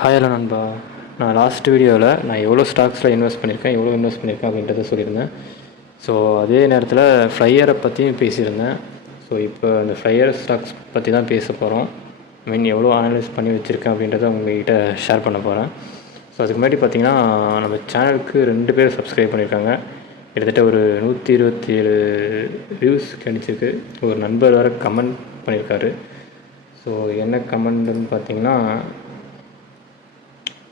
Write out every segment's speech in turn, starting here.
Hi hello நண்பா. நான் last வீடியோவில் நான் எவ்வளோ ஸ்டாக்ஸில் இன்வெஸ்ட் பண்ணியிருக்கேன் அப்படின்றத சொல்லியிருந்தேன். ஸோ அதே நேரத்தில் ஃப்ளையரை பற்றியும் பேசியிருந்தேன். ஸோ இப்போ அந்த ஃப்ளையர் ஸ்டாக்ஸ் பற்றி தான் பேச போகிறோம். எவ்வளோ அனலைஸ் பண்ணி வச்சுருக்கேன் அப்படின்றத உங்கள்கிட்ட ஷேர் பண்ண போகிறேன். ஸோ அதுக்கு முன்னாடி பார்த்திங்கன்னா நம்ம சேனலுக்கு 2 பேர் சப்ஸ்கிரைப் பண்ணியிருக்காங்க. கிட்டத்தட்ட ஒரு 127 வியூஸ் கிடைச்சிருக்கு. ஒரு நண்பர் வேறு கமெண்ட் பண்ணியிருக்காரு. ஸோ என்ன கமெண்ட்டுன்னு பார்த்தீங்கன்னா,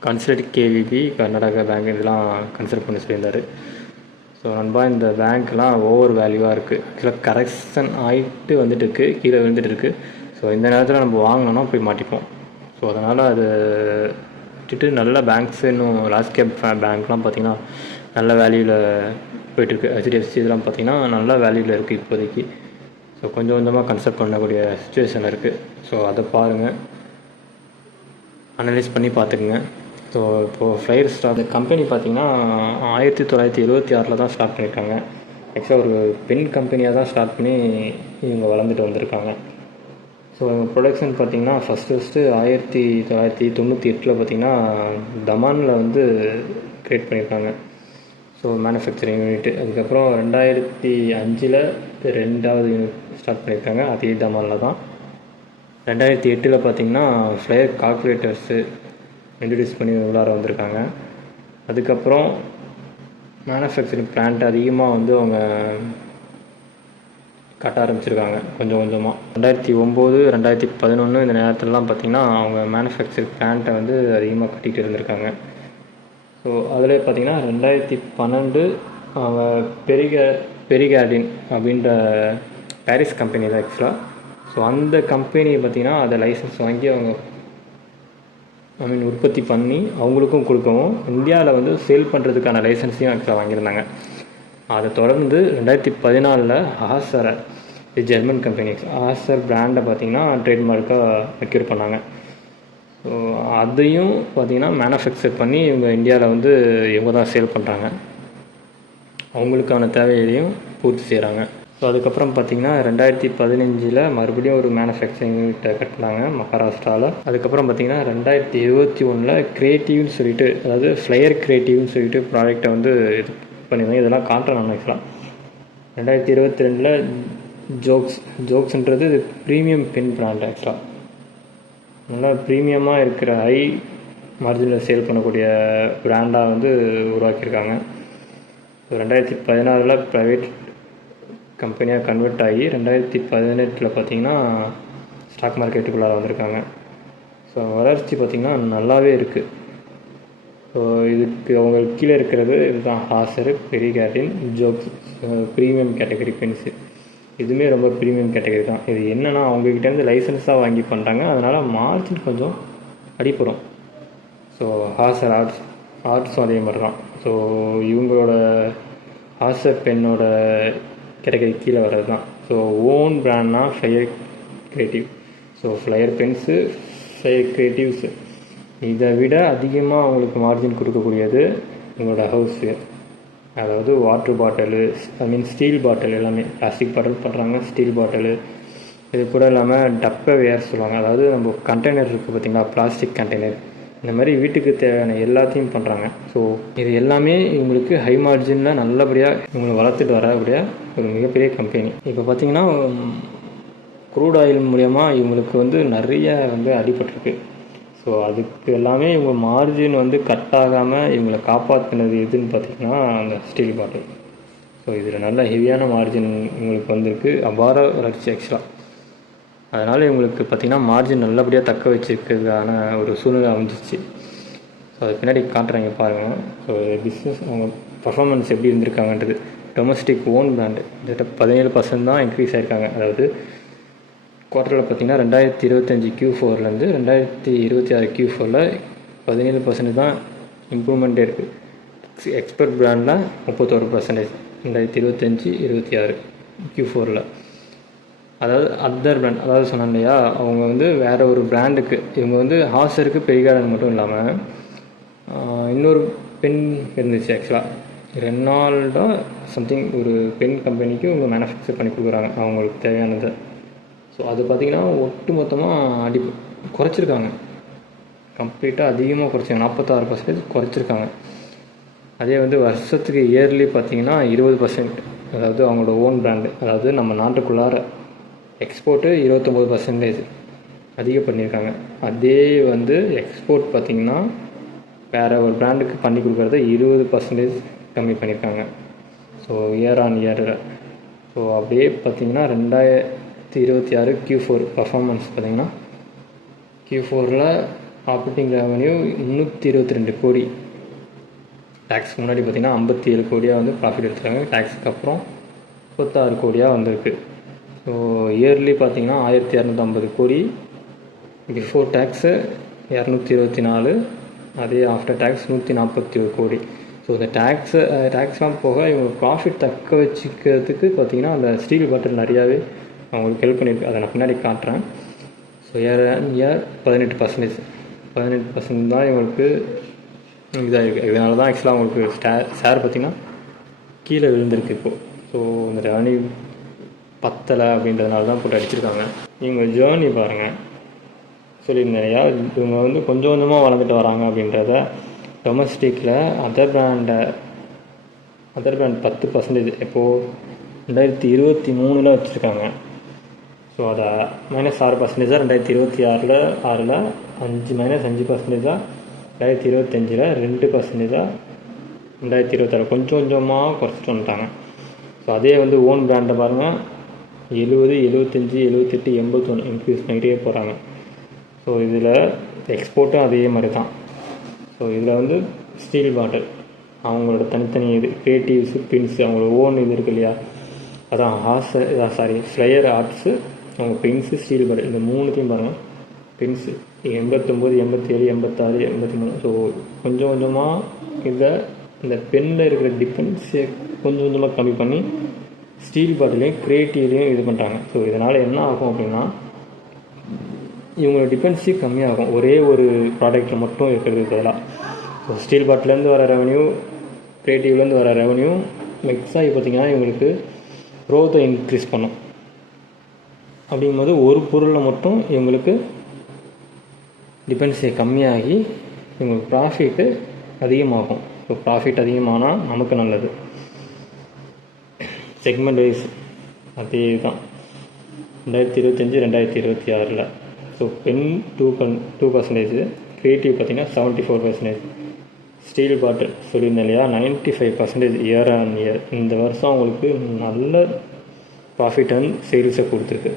கன்சிடர்ட் கேவிபி கர்நாடகா பேங்க் இதெல்லாம் கன்சிடர் பண்ணி சொல்லியிருந்தார். ஸோ நண்பா, இந்த பேங்க்லாம் ஓவர் வேல்யூவாக இருக்குது. ஆக்சுவலாக கரெக்ஷன் ஆகிட்டு வந்துட்டு இருக்குது, கீழே விழுந்துட்டு இருக்குது. ஸோ இந்த நேரத்தில் நம்ம வாங்கினோன்னா போய் மாட்டிப்போம். ஸோ அதனால் அதை விட்டுட்டு நல்ல பேங்க்ஸ், இன்னும் லார்ஜ் கேப் பேங்க்லாம் பார்த்திங்கன்னா நல்ல வேல்யூவில் போய்ட்டுருக்கு. ஹெச்டிஎஃப்சி இதெல்லாம் பார்த்திங்கன்னா நல்ல வேல்யூவில் இருக்குது இப்போதைக்கு. ஸோ கொஞ்சம் கொஞ்சமாக கன்சிடர் பண்ணக்கூடிய சுச்சுவேஷன் இருக்குது. ஸோ அதை பாருங்கள், அனலைஸ் பண்ணி பார்த்துக்குங்க. ஸோ இப்போது ஃப்ளையர் ஸ்டாக் கம்பெனி பார்த்திங்கன்னா 1976 தான் ஸ்டார்ட் பண்ணியிருக்காங்க. ஆக்சுவலாக ஒரு பெண் கம்பெனியாக தான் ஸ்டார்ட் பண்ணி இவங்க வளர்ந்துட்டு வந்திருக்காங்க. ஸோ இவங்க ப்ரொடக்ஷன் பார்த்திங்கன்னா ஃபஸ்ட்டு 1998 பார்த்திங்கன்னா தமானில் வந்து க்ரியேட் பண்ணியிருக்காங்க. So manufacturing unit. அதுக்கப்புறம் 2005 2வது யூனிட் ஸ்டார்ட் பண்ணியிருக்காங்க, அதே தமானில் தான். 2008 பார்த்திங்கன்னா ஃப்ளையர் கால்குலேட்டர்ஸு இன்ட்ரடியூஸ் பண்ணி உள்ளார வந்திருக்காங்க. அதுக்கப்புறம் மேனுஃபேக்சரிங் பிளான்ட் அதிகமாக வந்து அவங்க கட்ட ஆரம்பிச்சிருக்காங்க கொஞ்சம் கொஞ்சமாக. 2009 2011 இந்த நேரத்துலலாம் பார்த்திங்கன்னா அவங்க மேனுஃபேக்சரிங் பிளான்ட்டை வந்து அதிகமாக கட்டிகிட்டு இருந்திருக்காங்க. ஸோ அதில் பார்த்திங்கன்னா 2012 அவங்க பெரிகார்டின் அப்படின்ற பாரிஸ் கம்பெனி தான் ஆக்சுவலாக. ஸோ அந்த கம்பெனி பார்த்திங்கன்னா அதை லைசன்ஸ் வாங்கி அவங்க உற்பத்தி பண்ணி அவங்களுக்கும் கொடுக்கவும், இந்தியாவில் வந்து சேல் பண்ணுறதுக்கான லைசன்ஸையும் ஆக்சுவலாக வாங்கியிருந்தாங்க. அதை தொடர்ந்து 2014 ஆசரை, ஜெர்மன் கம்பெனி ஆசர் பிராண்டை பார்த்திங்கன்னா ட்ரேட்மார்க்காக அக்யூர் பண்ணாங்க. ஸோ அதையும் பார்த்திங்கன்னா மேனுஃபேக்சர் பண்ணி இவங்க இந்தியாவில் வந்து இவங்க தான் சேல் பண்ணுறாங்க. அவங்களுக்கான தேவையையும் பூர்த்தி செய்கிறாங்க. ஸோ அதுக்கப்புறம் பார்த்திங்கன்னா 2015 மறுபடியும் ஒரு மேனுஃபேக்சரிங் யூனிட்டை கட்டினாங்க மகாராஷ்டிராவில். அதுக்கப்புறம் பார்த்திங்கன்னா 2021 க்ரியேட்டிவ்னு சொல்லிட்டு, அதாவது ஃப்ளையர் க்ரியேட்டிவ்னு சொல்லிட்டு ப்ராடக்டை வந்து இது பண்ணியிருந்தாங்க. இதெல்லாம் காட்டுறேன் நான் ஆக்சுவலாக. 2022 ஜோக்ஸ்ன்றது இது ப்ரீமியம் பென் பிராண்ட். ஆக்சுவலாக நல்லா ப்ரீமியமாக இருக்கிற ஹை மார்ஜினில் சேல் பண்ணக்கூடிய பிராண்டாக வந்து உருவாக்கியிருக்காங்க. 2016 ப்ரைவேட் கம்பெனியாக கன்வெர்ட் ஆகி 2018 பார்த்திங்கன்னா ஸ்டாக் மார்க்கெட்டுக்குள்ளார வந்திருக்காங்க. ஸோ வளர்ச்சி பார்த்திங்கன்னா நல்லாவே இருக்குது. ஸோ இதுக்கு அவங்களுக்கு கீழே இருக்கிறது இதுதான் ஹாசரு, பெரிகார்டின், ஜோக்ஸ் ப்ரீமியம் கேட்டகரி பென்ஸு. இதுவுமே ரொம்ப ப்ரீமியம் கேட்டகரி தான். இது என்னென்னா அவங்கக்கிட்டேருந்து லைசன்ஸாக வாங்கி பண்ணுறாங்க, அதனால் மார்ஜின் கொஞ்சம் அடிப்படும். ஸோ ஹாசர் ஆர்ட்ஸும் அதே மாதிரி தான். ஸோ இவங்களோட ஹாசர் பென்னோட கேட்டகரி கீழே வர்றது தான். ஸோ ஓன் பிராண்ட்னா flyer creative. So flyer pens, flyer creatives இதை விட அதிகமாக அவங்களுக்கு மார்ஜின் கொடுக்கக்கூடியது உங்களோட ஹவுஸு. அதாவது வாட்டர் பாட்டிலு, ஸ்டீல் பாட்டில், எல்லாமே பிளாஸ்டிக் பாட்டில் பண்ணுறாங்க, ஸ்டீல் பாட்டிலு. இது கூட இல்லாமல் டப்பை வேர் சொல்லுவாங்க. அதாவது நம்ம கண்டெய்னர் இருக்குது பார்த்திங்களா, பிளாஸ்டிக் கண்டெய்னர், இந்த மாதிரி வீட்டுக்கு தேவையான எல்லாத்தையும் பண்ணுறாங்க. ஸோ இது எல்லாமே இவங்களுக்கு ஹை மார்ஜினில் நல்லபடியாக இவங்களை வளர்த்துட்டு வரக்கூடிய ஒரு மிகப்பெரிய கம்பெனி. இப்போ பார்த்திங்கன்னா க்ரூட் ஆயில் மூலயமா இவங்களுக்கு வந்து நிறைய வந்து அடிபட்டிருக்கு. ஸோ அதுக்கு எல்லாமே இவங்க மார்ஜின் வந்து கட் ஆகாமல் இவங்களை காப்பாற்றினது எதுன்னு பார்த்திங்கன்னா அந்த ஸ்டீல் பாட்டில். ஸோ இதில் நல்ல ஹெவியான மார்ஜின் இவங்களுக்கு வந்திருக்கு, அபார வளர்ச்சி ஆக்சுவலாக. அதனால் இவங்களுக்கு பார்த்திங்கன்னா மார்ஜின் நல்லபடியாக தக்க வச்சுருக்கிறதுக்கான ஒரு சூழ்நிலை அமைஞ்சிச்சு. ஸோ அது பின்னாடி காட்டுறாங்க பாருங்கள். ஸோ பிஸ்னஸ் அவங்க பர்ஃபார்மன்ஸ் எப்படி இருந்திருக்காங்கன்றது. டொமஸ்டிக் ஓன் பிராண்டு கிட்டத்தட்ட 17% தான் இன்க்ரீஸ் ஆகிருக்காங்க. அதாவது குவார்ட்டரில் பார்த்திங்கன்னா 2025 Q4 2026 Q4 17% தான் இம்ப்ரூவ்மெண்ட்டே இருக்குது. எக்ஸ்பர்ட் பிராண்டில் 31% 2025 26 Q4. அதாவது அதர் பிராண்ட், அதாவது சொன்னேன் இல்லையா, அவங்க வந்து வேறு ஒரு பிராண்டுக்கு, இவங்க வந்து ஹாசருக்கு பெரிகார்டன் மட்டும் இல்லாமல் இன்னொரு பென் இருந்துச்சு ஆக்சுவலாக, ரெனால்டோ சம்திங் ஒரு பென் கம்பெனிக்கு இவங்க மேனுஃபேக்சர் பண்ணி கொடுக்குறாங்க அவங்களுக்கு தேவையானதை. ஸோ அது பார்த்திங்கன்னா ஒட்டு மொத்தமாக குறைச்சிருக்காங்க. கம்ப்ளீட்டாக அதிகமாக குறைச்சாங்க, 46% குறைச்சிருக்காங்க. அதே வந்து வருஷத்துக்கு இயர்லி பார்த்திங்கன்னா 20%, அதாவது அவங்களோட ஓன் பிராண்டு, அதாவது நம்ம நாட்டுக்குள்ளார எக்ஸ்போர்ட்டு 29% அதிகம் பண்ணியிருக்காங்க. அதே வந்து எக்ஸ்போர்ட் பார்த்திங்கன்னா வேறு ஒரு பிராண்டுக்கு பண்ணி கொடுக்குறத 20% கம்மி பண்ணியிருக்காங்க. ஸோ இயர் ஆன் இயரில். ஸோ அப்படியே பார்த்திங்கன்னா 2026 Q4 பர்ஃபார்மன்ஸ் பார்த்திங்கன்னா Q4ல் ஆப்ரேட்டிங் ரெவன்யூ 322 கோடி. டேக்ஸ்க்கு முன்னாடி பார்த்திங்கன்னா 57 கோடியாக வந்து ப்ராஃபிட் எடுத்துருக்காங்க. டேக்ஸுக்கு அப்புறம் 36 கோடியாக வந்திருக்கு. ஸோ இயர்லி பார்த்திங்கன்னா 1250 கோடி, பிஃபோர் டேக்ஸு 224, அதே ஆஃப்டர் டேக்ஸ் 141 கோடி. ஸோ இந்த டேக்ஸ்லாம் போக இவங்க ப்ராஃபிட் தக்க வச்சுக்கிறதுக்கு பார்த்திங்கன்னா அந்த ஸ்டீல் பாட்டில் நிறையாவே அவங்களுக்கு ஹெல்ப் பண்ணியிருக்கு. அதை நான் பின்னாடி காட்டுறேன். ஸோ இயர் 18% தான் இவங்களுக்கு இதாக இருக்குது. இதனால தான் ஆக்சுவலாக அவங்களுக்கு ஷேர் பார்த்திங்கன்னா கீழே விழுந்திருக்கு இப்போது. ஸோ இந்த ரெவன்யூ பத்தலை அப்படின்றதுனால தான் போட்டு அடிச்சிருக்காங்க. இவங்க ஜேர்னி பாருங்கள், சொல்லியிருந்தேன் இல்லையா, இவங்க வந்து கொஞ்சம் கொஞ்சமாக வளர்ந்துட்டு வராங்க அப்படின்றத. டொமஸ்டிக்கில் அதர் பிராண்ட் 10%, இப்போது 2023 வச்சுருக்காங்க. ஸோ அதை -6% 2026 5 -5% 2025, 2% 2026, கொஞ்சம் கொஞ்சமாக குறைச்சிட்டு வந்துட்டாங்க. ஸோ அதே வந்து ஓன் பிராண்டை பாருங்கள், 70, 75, 78, 81 இன்க்ரீஸ் பண்ணிகிட்டே போகிறாங்க. ஸோ இதில் எக்ஸ்போர்ட்டும் அதே மாதிரி தான். ஸோ இதில் வந்து ஸ்டீல் பாட்டில் அவங்களோட தனித்தனி இது கிரியேட்டிவ்ஸு, பின்ஸு, அவங்களோட ஓன் இது இருக்கு இல்லையா, அதான் ஃப்ளையர் ஆர்ட்ஸு, அவங்க பென்ஸு, ஸ்டீல் பாட்டில், இந்த மூணுத்தையும் பாருங்கள். பென்ஸு 89, 87, 86, 83. ஸோ கொஞ்சம் கொஞ்சமாக இந்த பெனில் இருக்கிற டிஃபென்ஸை கொஞ்சம் கொஞ்சமாக கம்மி பண்ணி ஸ்டீல் பாட்டிலையும் கிரியேட்டிவ்லேயும் இது பண்ணுறாங்க. ஸோ இதனால் என்ன ஆகும் அப்படின்னா இவங்களோட டிபென்சி கம்மியாகும், ஒரே ஒரு ப்ராடக்ட்டில் மட்டும் இருக்கிறதுக்கு பதிலாக. ஸோ ஸ்டீல் பாட்டிலேருந்து வர ரெவன்யூ, கிரியேட்டிவ்லேருந்து வர ரெவன்யூ மிக்ஸ் ஆகி பார்த்திங்கன்னா இவங்களுக்கு க்ரோத்தை இன்க்ரீஸ் பண்ணும். அப்படிங்கும்போது ஒரு பொருளில் மட்டும் இவங்களுக்கு டிபென்சி கம்மியாகி இவங்களுக்கு ப்ராஃபிட்டு அதிகமாகும். ஸோ ப்ராஃபிட் அதிகமானால் நமக்கு நல்லது. செக்மெண்ட் வைஸ் அதே தான் 2025, 2026. ஸோ பென் 2%, கிரியேட்டிவ் பார்த்திங்கன்னா 74%, ஸ்டீல் பாட்டில் சொல்லியிருந்தேன் இல்லையா 95% இயர் ஆன் இயர். இந்த வருஷம் அவங்களுக்கு நல்ல ப்ராஃபிட் அண்ட் சேல்ஸை கொடுத்துருக்கு.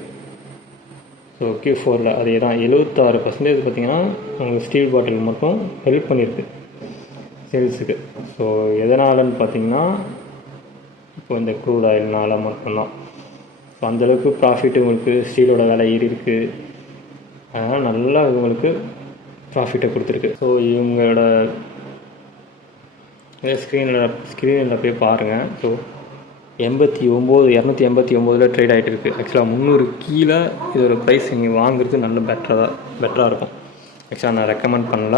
ஸோ Q4ல் அதே தான் 76% பார்த்திங்கன்னா அவங்களுக்கு ஸ்டீல் பாட்டில் மட்டும் ஹெல்ப் பண்ணியிருக்கு சேல்ஸுக்கு. ஸோ எதனாலன்னு பார்த்திங்கன்னா இப்போ இந்த க்ரூட் ஆயில்னால மட்டும்தான். ஸோ அந்தளவுக்கு ப்ராஃபிட் உங்களுக்கு ஸ்டீலோட விலை ஏறி இருக்குது, அதனால் நல்லா இவங்களுக்கு ப்ராஃபிட்டை கொடுத்துருக்கு. ஸோ இவங்களோட ஸ்க்ரீனில் போய் பாருங்கள். ஸோ 289 ட்ரேட் ஆகிட்டு இருக்குது. ஆக்சுவலாக 300 கீழே இதோட ப்ரைஸ் நீங்கள் வாங்குறது நல்ல பெட்டராக இருக்கும். ஆக்சுவலாக நான் ரெக்கமெண்ட் பண்ணல,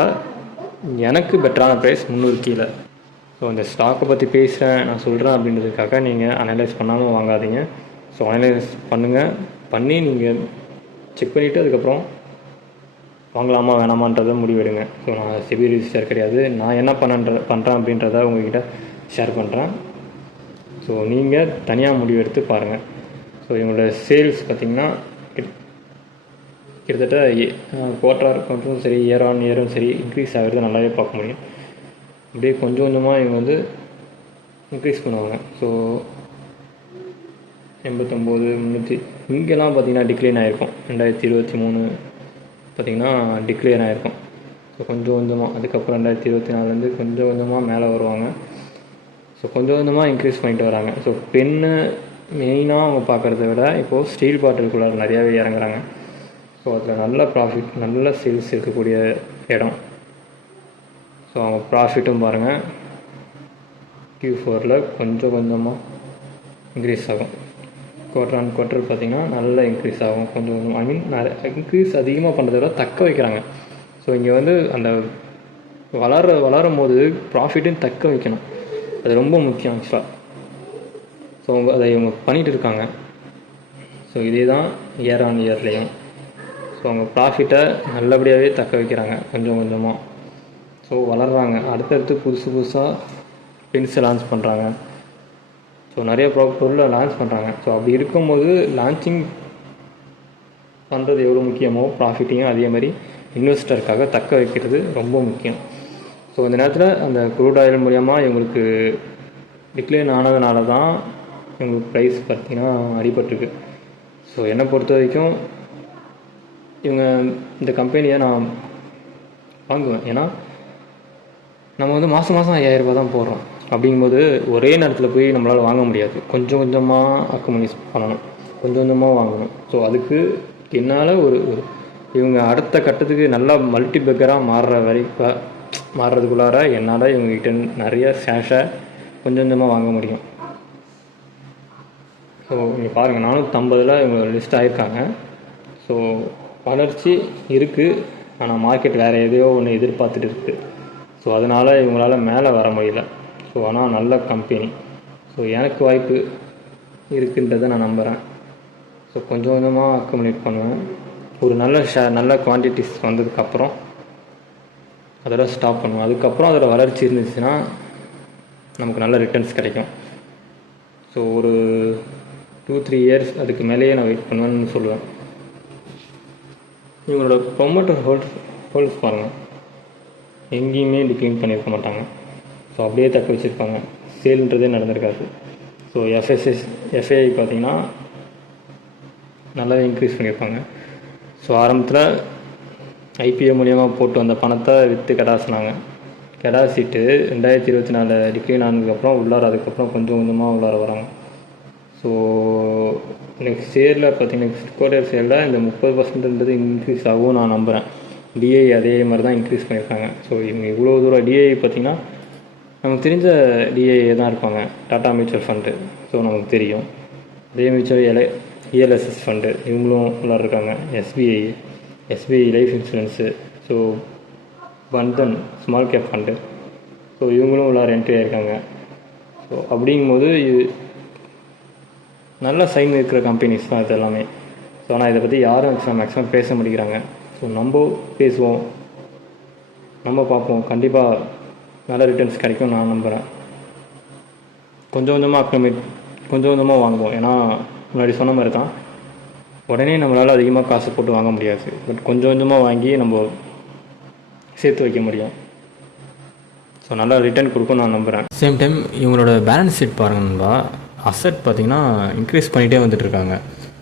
எனக்கு பெட்டரான ப்ரைஸ் 300 கீழே. ஸோ இந்த ஸ்டாக்கை பற்றி பேசுகிறேன், நான் சொல்கிறேன் அப்படின்றதுக்காக நீங்கள் அனலைஸ் பண்ணாமல் வாங்காதீங்க. ஸோ அனலைஸ் பண்ணி நீங்கள் செக் பண்ணிவிட்டு அதுக்கப்புறம் வாங்கலாமா வேணாமான்றதை முடிவெடுங்க. ஸோ நான் செபி ரிஜிஸ்டர் கிடையாது, நான் என்ன பண்ணுறேன் அப்படின்றத உங்கள்கிட்ட ஷேர் பண்ணுறேன். ஸோ நீங்கள் தனியாக முடிவெடுத்து பாருங்கள். ஸோ இவங்களோட சேல்ஸ் பார்த்திங்கன்னா கிட்டத்தட்ட குவார்ட்டரும் சரி, இயர் ஆன் இயரும் சரி இன்க்ரீஸ் ஆகிறது நல்லாவே பார்க்க முடியும். அப்படியே கொஞ்சம் கொஞ்சமாக இவங்க வந்து இன்க்ரீஸ் பண்ணுவாங்க. ஸோ 89, 300 இங்கெல்லாம் பார்த்திங்கன்னா டிக்ளைன் ஆகிருக்கும். 2023 பார்த்திங்கன்னா டிக்ளைன் ஆகிருக்கும். ஸோ கொஞ்சம் கொஞ்சமாக அதுக்கப்புறம் 2024 கொஞ்சம் கொஞ்சமாக மேலே வருவாங்க. ஸோ கொஞ்சம் கொஞ்சமாக இன்க்ரீஸ் பண்ணிட்டு வராங்க. ஸோ பென்னு மெயினாக அவங்க பார்க்குறத விட இப்போது ஸ்டீல் பாட்டிலுக்குள்ளார நிறையாவே இறங்குறாங்க. ஸோ அதில் நல்ல ப்ராஃபிட், நல்ல சேல்ஸ் இருக்கக்கூடிய இடம். ஸோ அவங்க ப்ராஃபிட்டும் பாருங்கள் Q4ல் கொஞ்சம் கொஞ்சமாக இன்க்ரீஸ் ஆகும். குவார்ட்டர் ஆன் குவார்ட்டர் பார்த்திங்கன்னா நல்லா இன்க்ரீஸ் ஆகும். கொஞ்சம் இன்க்ரீஸ் அதிகமாக பண்ணுறத விட தக்க வைக்கிறாங்க. ஸோ இங்கே வந்து அந்த வளரும் போது ப்ராஃபிட்டையும் தக்க வைக்கணும், அது ரொம்ப முக்கியம் ஆக்சுவலாக. ஸோ அதை இவங்க பண்ணிகிட்டு இருக்காங்க. ஸோ இதே தான் இயர் ஆன் இயர்லேயும். ஸோ ஸோ அவங்க ப்ராஃபிட்டை நல்லபடியாகவே தக்க வைக்கிறாங்க கொஞ்சம் கொஞ்சமாக. ஸோ வளர்கிறாங்க, அடுத்தடுத்து புதுசு புதுசாக பென்ஸை லான்ச் பண்ணுறாங்க. ஸோ நிறைய பொருளை லான்ச் பண்ணுறாங்க. ஸோ அப்படி இருக்கும்போது லான்ச்சிங் பண்ணுறது எவ்வளோ முக்கியமோ ப்ராஃபிட்டையும் அதே மாதிரி இன்வெஸ்டருக்காக தக்க வைக்கிறது ரொம்ப முக்கியம். ஸோ இந்த நேரத்தில் அந்த க்ரூட் ஆயில் மூலயமா இவங்களுக்கு டிக்ளைன் ஆனதுனால தான் இவங்களுக்கு ப்ரைஸ் பார்த்திங்கன்னா அடிபட்டிருக்கு. ஸோ என்னை பொறுத்த வரைக்கும் இவங்க இந்த கம்பெனியை நான் வாங்குவேன். ஏன்னா நம்ம வந்து மாதம் 5000 தான் போடுறோம். அப்படிங்கும்போது ஒரே நேரத்தில் போய் நம்மளால் வாங்க முடியாது. கொஞ்சம் கொஞ்சமாக அக்குமுலேட் பண்ணணும், கொஞ்சம் கொஞ்சமாக வாங்கணும். ஸோ அதுக்கு என்னால் இவங்க அடுத்த கட்டத்துக்கு நல்லா மல்டி பேக்கராக மாறுறதுக்குள்ளார என்னால் இவங்ககிட்ட நிறைய கேஷை கொஞ்சம் கொஞ்சமாக வாங்க முடியும். ஸோ நீங்கள் பாருங்கள், 450 இவங்க லிஸ்ட் ஆகிருக்காங்க. ஸோ வளர்ச்சி இருக்குது, ஆனால் மார்க்கெட் வேறு எதையோ ஒன்று எதிர்பார்த்துட்டு இருக்குது. ஸோ அதனால் இவங்களால் மேலே வர முடியல. ஸோ ஆனால் நல்ல கம்பெனி. ஸோ எனக்கு வாய்ப்பு இருக்குன்றதை நான் நம்புகிறேன். ஸோ கொஞ்சம் கொஞ்சமாக அக்குமுலேட் பண்ணுவேன். ஒரு நல்ல குவான்டிட்டிஸ் வந்ததுக்கப்புறம் அதோட ஸ்டாப் பண்ணுவேன். அதுக்கப்புறம் அதோட வளர்ச்சி இருந்துச்சுன்னா நமக்கு நல்ல ரிட்டர்ன்ஸ் கிடைக்கும். ஸோ ஒரு 2-3 இயர்ஸ் அதுக்கு மேலேயே நான் வெயிட் பண்ணுவேன்னு சொல்லுவேன். இவங்களோட ப்ரொமோட்டர் ஹோல்ட்ஸ் பாருங்கள், எங்கேயுமே டிக்ளைன் பண்ணியிருக்க மாட்டாங்க. ஸோ அப்படியே தக்க வச்சுருப்பாங்க, சேல்ன்றதே நடந்திருக்காது. ஸோ எஃப்ஐஐ பார்த்திங்கன்னா நல்லாவே இன்க்ரீஸ் பண்ணியிருப்பாங்க. ஸோ ஆரம்பத்தில் ஐபிஓ மூலியமாக போட்டு வந்த பணத்தை விற்று கெடாசிட்டு 2024 டிக்ளைன் ஆனதுக்கப்புறம் அதுக்கப்புறம் கொஞ்சம் கொஞ்சமாக உள்ளார வராங்க. ஸோ நெக்ஸ்ட் இயரில் பார்த்திங்கன்னா நெக்ஸ்ட் குவார்ட்டர் சேலில் இந்த 30% இன்க்ரீஸ் ஆகும் நான் நம்புகிறேன். டிஐ அதே மாதிரி தான் இன்க்ரீஸ் பண்ணியிருக்காங்க. ஸோ இவங்க இவ்வளோ தூரம் டிஐ பார்த்திங்கன்னா நமக்கு தெரிஞ்ச டிஐஏ தான் இருப்பாங்க, டாடா மியூச்சுவல் ஃபண்டு. ஸோ நமக்கு தெரியும். அதே மியூச்சுவல் இஎல்எஸ்எஸ் ஃபண்டு இவங்களும் உள்ளார இருக்காங்க. SBI life insurance, so Bandhan small cap fund, so இவங்களும் உள்ளார என்ட்ரி ஆகிருக்காங்க. ஸோ அப்படிங்கும்போது நல்ல சைன் இருக்கிற கம்பெனிஸ் தான் இது எல்லாமே. ஸோ ஆனால் இதை பற்றி யாரும் மேக்ஸிமம் பேச முடிக்கிறாங்க. ஸோ நம்ம பேசுவோம், நம்ம பார்ப்போம், கண்டிப்பாக நல்ல ரிட்டர்ன்ஸ் கிடைக்கும் நான் நம்புகிறேன். கொஞ்சம் கொஞ்சமாக வாங்குவோம். ஏன்னா முன்னாடி சொன்ன மாதிரி தான், உடனே நம்மளால் அதிகமாக காசு போட்டு வாங்க முடியாது. பட் கொஞ்சம் கொஞ்சமாக வாங்கி நம்ம சேர்த்து வைக்க முடியும். ஸோ நல்லா ரிட்டர்ன் கொடுக்கும் நான் நம்புகிறேன். சேம் டைம் இவங்களோட பேலன்ஸ் ஷீட் பாருங்கன்பா, அசட் பார்த்திங்கன்னா இன்க்ரீஸ் பண்ணிகிட்டே வந்துட்டுருக்காங்க.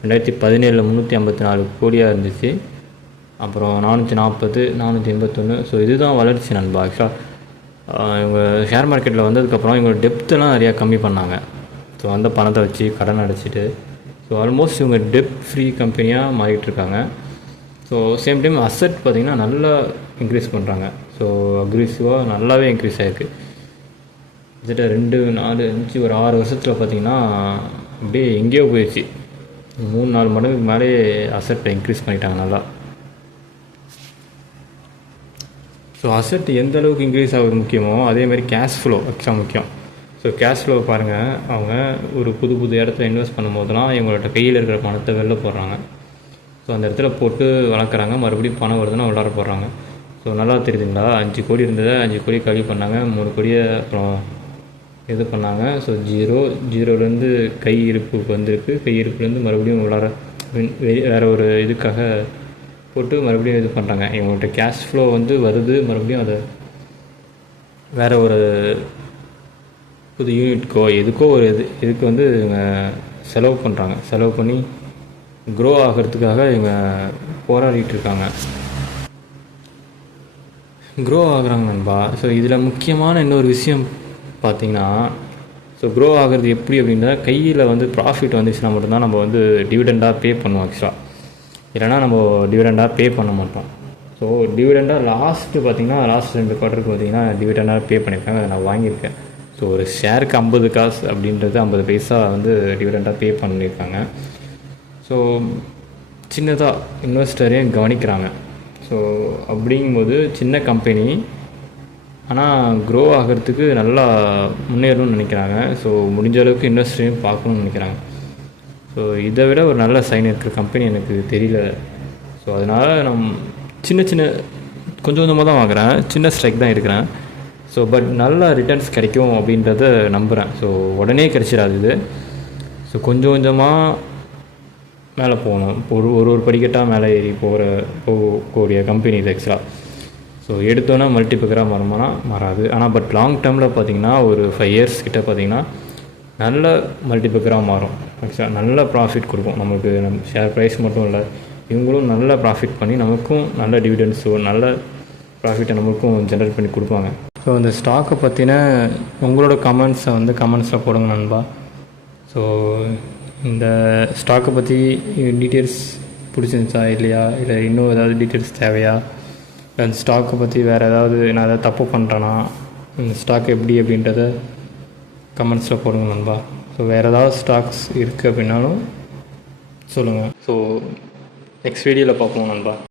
2017 354 கோடியாக இருந்துச்சு, அப்புறம் 440, 481. ஸோ இதுதான் வளர்ச்சி நண்பா. ஆக்சுவலாக இவங்க ஷேர் மார்க்கெட்டில் வந்ததுக்கப்புறம் இவங்களோட டெப்த்தெல்லாம் நிறையா கம்மி பண்ணாங்க. ஸோ அந்த பணத்தை வச்சு கடன் அடைச்சிட்டு ஸோ ஆல்மோஸ்ட் இவங்க டெப்ட் ஃப்ரீ கம்பெனியாக மாறிட்டுருக்காங்க. ஸோ சேம் டைம் அசட் பார்த்திங்கன்னா நல்லா இன்க்ரீஸ் பண்ணுறாங்க. ஸோ அக்ரெசிவாக நல்லாவே இன்க்ரீஸ் ஆகிருக்கு. கிட்டத்தட்ட 2, 4, 5 ஒரு 6 வருஷத்தில் பார்த்திங்கன்னா அப்படியே எங்கேயோ போயிடுச்சு. 3-4 மடங்குக்கு மேலே அசட்டை இன்க்ரீஸ் பண்ணிட்டாங்க நல்லா. ஸோ அசட் எந்த அளவுக்கு இன்க்ரீஸ் ஆகுது முக்கியமோ அதேமாதிரி கேஷ் ஃப்ளோ எக்ஸ்ட்ரா முக்கியம். ஸோ கேஷ் ஃப்ளோ பாருங்கள், அவங்க ஒரு புது இடத்துல இன்வெஸ்ட் பண்ணும்போதெல்லாம் இவங்களோட கையில் இருக்கிற பணத்தை வெளில போடுறாங்க. ஸோ அந்த இடத்துல போட்டு வளர்க்குறாங்க, மறுபடியும் பணம் வருதுன்னா உள்ளார போடுறாங்க. ஸோ நல்லா தெரியுதுங்களா, 5 கோடி இருந்ததை 5 கோடி கழிவு பண்ணாங்க, 3 கோடியை அப்புறம் இது பண்ணாங்க. ஸோ ஜீரோலேருந்து கை இருப்புக்கு வந்திருக்கு, கை இருப்புலேருந்து மறுபடியும் உள்ளார வேறு ஒரு இதுக்காக போட்டு மறுபடியும் இது பண்ணுறாங்க. இவங்கள்ட்ட கேஷ் ஃப்ளோ வருது, மறுபடியும் அதை வேறு ஒரு புது யூனிட்க்கோ எதுக்கோ ஒரு இதுக்கு இவங்க செலவு பண்ணுறாங்க. செலவு பண்ணி க்ரோ ஆகிறதுக்காக இவங்க போராடிட்டு இருக்காங்க, க்ரோ ஆகுறாங்க நண்பா. ஸோ இதில் முக்கியமான இன்னொரு விஷயம் பார்த்திங்கன்னா, ஸோ க்ரோ ஆகிறது எப்படி அப்படின்னா, கையில் ப்ராஃபிட் வந்துச்சுன்னா மட்டும்தான் நம்ம டிவிடெண்டாக பே பண்ணுவோம். ஆக்சுவலாக இல்லைனா நம்ம டிவிடெண்டாக பே பண்ண மாட்டோம். ஸோ டிவிடெண்டாக லாஸ்ட்டு 2 குவார்ட்டருக்கு பார்த்திங்கன்னா டிவிடெண்டாக பே பண்ணியிருக்காங்க, அதை நான் வாங்கியிருக்கேன். ஸோ ஒரு ஷேருக்கு 50 காசு அப்படின்றது 50 பைசா டிவிடெண்டாக பே பண்ணியிருக்காங்க. ஸோ சின்னதாக இன்வெஸ்டரையும் கவனிக்கிறாங்க. ஸோ அப்படிங்கும்போது சின்ன கம்பெனி ஆனால் க்ரோ ஆகிறதுக்கு நல்லா முன்னேறணும்னு நினைக்கிறாங்க. ஸோ முடிஞ்ச அளவுக்கு இன்வெஸ்டரையும் பார்க்கணும்னு நினைக்கிறாங்க. ஸோ இதை விட ஒரு நல்ல சைன் இருக்கிற கம்பெனி எனக்கு தெரியல. ஸோ அதனால் சின்ன சின்ன கொஞ்சம் கொஞ்சமாக தான் வாங்குகிறேன், சின்ன ஸ்ட்ரைக் தான் இருக்கிறேன். ஸோ பட் நல்ல ரிட்டர்ன்ஸ் கிடைக்கும் அப்படின்றத நம்புகிறேன். ஸோ உடனே கிடைச்சிடாது இது. ஸோ கொஞ்சம் கொஞ்சமாக மேலே போகணும். ஒரு படிக்கட்டாக மேலே ஏறி போகக்கூடிய கம்பெனி இது ஆக்சுவலாக. ஸோ எடுத்தோன்னா மல்டிபிக்கராக மாறுமானா மாறாது. ஆனால் பட் லாங் டேர்மில் பார்த்திங்கன்னா ஒரு 5 years கிட்ட பார்த்திங்கன்னா நல்ல மல்டிபிக்கராக மாறும். ஆக்சுவலாக நல்ல ப்ராஃபிட் கொடுக்கும் நமக்கு. ஷேர் ப்ரைஸ் மட்டும் இல்லை, இவங்களும் நல்ல ப்ராஃபிட் பண்ணி நமக்கும் நல்ல டிவிடெண்ட்ஸோ நல்ல ப்ராஃபிட்டை நமக்கும் ஜென்ரேட் பண்ணி கொடுப்பாங்க. ஸோ இந்த ஸ்டாக்கை பற்றின உங்களோட கமெண்ட்ஸை கமெண்ட்ஸில் போடுங்க நண்பா. ஸோ இந்த ஸ்டாக்கை பற்றி டீட்டெயில்ஸ் பிடிச்சிருந்துச்சா இல்லையா, இல்லை இன்னும் ஏதாவது டீட்டெயில்ஸ் தேவையா, அந்த ஸ்டாக்கை பற்றி வேறு ஏதாவது நான் ஏதாவது தப்பு பண்ணுறேன்னா இந்த ஸ்டாக் எப்படி அப்படின்றத கமெண்ட்ஸில் போடுங்க நண்பா. ஸோ வேறு ஏதாவது ஸ்டாக்ஸ் இருக்குது அப்படின்னாலும் சொல்லுங்கள். ஸோ நெக்ஸ்ட் வீடியோவில் பார்ப்போம் நண்பா.